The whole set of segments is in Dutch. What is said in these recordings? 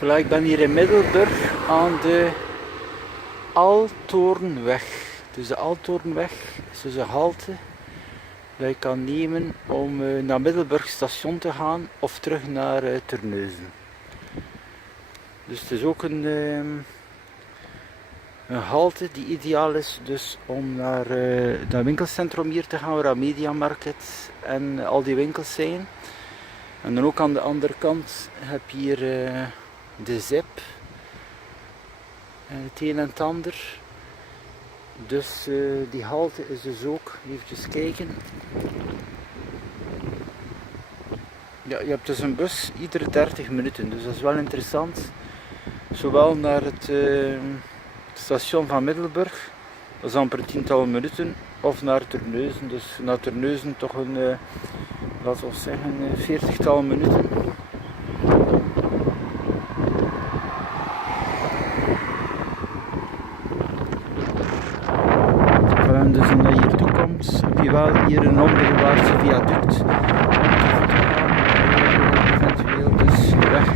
Voilà, ik ben hier in Middelburg aan de Altoornweg. Dus de Altoornweg is dus een halte dat je kan nemen om naar Middelburg station te gaan of terug naar Terneuzen. Dus het is ook een halte die ideaal is dus om naar dat winkelcentrum hier te gaan, waar Mediamarkt en al die winkels zijn. En dan ook aan de andere kant heb je hier de ZEP, het een en het ander. Dus die halte is dus ook, even kijken. Ja, je hebt dus een bus iedere 30 minuten, dus dat is wel interessant. Zowel naar het station van Middelburg, dat is amper 10-tal minuten, of naar Terneuzen. Dus naar Terneuzen toch een, laten we zeggen, 40-tal minuten. En dus omdat je hier toe komt, heb je wel hier een onderwaartse viaduct. Eventueel dus weg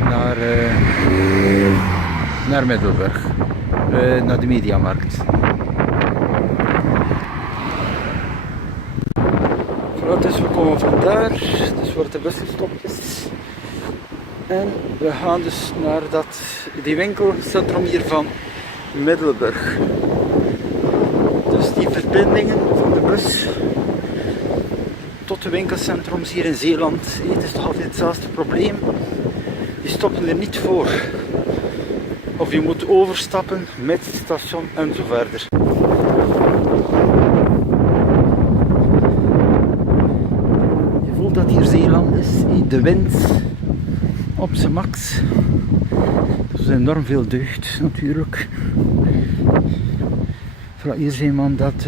naar Middelburg, naar de Mediamarkt. Voilà, dus we komen vandaar, dus waar de bus gestopt is. En we gaan dus naar die winkelcentrum hier van Middelburg. Dus die verbindingen van de bus tot de winkelcentrums hier in Zeeland, het is toch altijd hetzelfde probleem. Die stoppen er niet voor. Of je moet overstappen met het station en zo verder. Je voelt dat hier Zeeland is, de wind op zijn max. Er is enorm veel deugd natuurlijk. Voilà, hier zijn we aan dat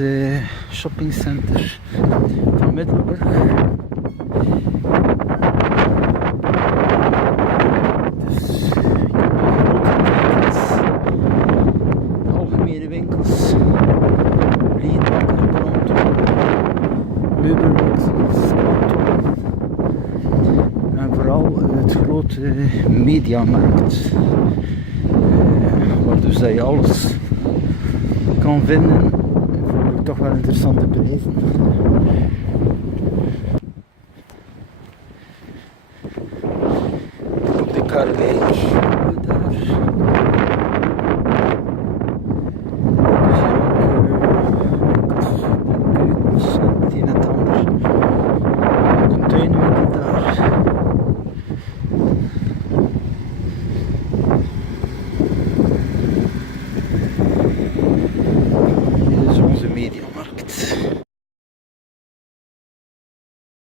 shoppingcenter van Middelburg. Dus je hebt grote winkels, algemene winkels, kleedbakker, meubelwinkels, kantoren en vooral het grote Mediamarkt, waar dus dat je alles kan vinden voor toch wel interessante prijzen. Op de Karwijk daar.